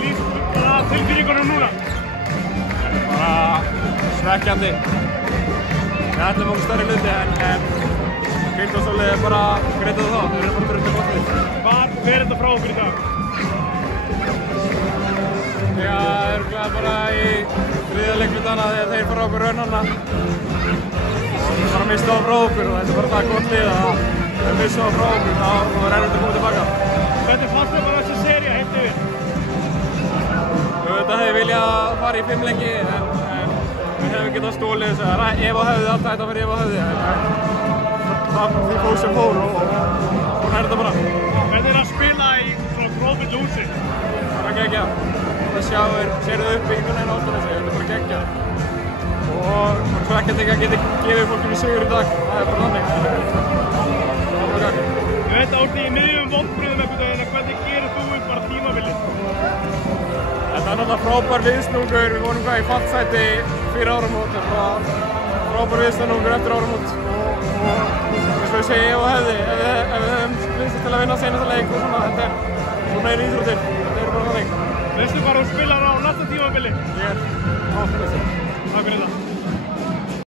Hvaða tilfinningunum núna? Bara svekkjandi. Við ætlum okkur stærri hluti en Tindastólið er bara greitað þá. Þeir eru bara fyrir til botnið. Hvað fer þetta frá okkur í dag? Örugglega bara í þriðja leikhlutana þegar þeir fara okkur raunana. Og bara missa það frá okkur og þetta er bara það gott lið að þeir missa það frá okkur þá er erfitt að koma tilbaka. Hvernig fannst þér bara þessi sería heilt yfir? Þetta hefði viljað fara í 5 leiki en við hefum getað stólið þessu. Ef á hefði, alltaf þetta fyrir ef á hefði. Það því fór sem fór og svona er þetta bara. Hvernig er að spila í svona gróðfullu húsi? Bara geggjað. Það sérðu uppbygginguna inn á Álftanesi, þetta er bara geggjað. Og svo ekkert ekki að geta gefið fólkinu sigur í dag, það er bara þannig. Það er bara gagn. Ég veit að í miðjum vonbrigðum einhvern veginn, hvernig gerir þú upp bara tímabilið? Þetta er náttúrulega frábær viðsnúngur, við vorum í fallsæti fyrir áramót, frábær viðsnúngur eftir áramót og eins og ég segi ef og hefði, ef við hefðum viðstast til að vinna seinasta leik og svona, svona er íþróttir, þetta er bara þannig. Veistu hvað þú spilar á næsta tímabili? Ég er á Álftanesi. Takk fyrir það.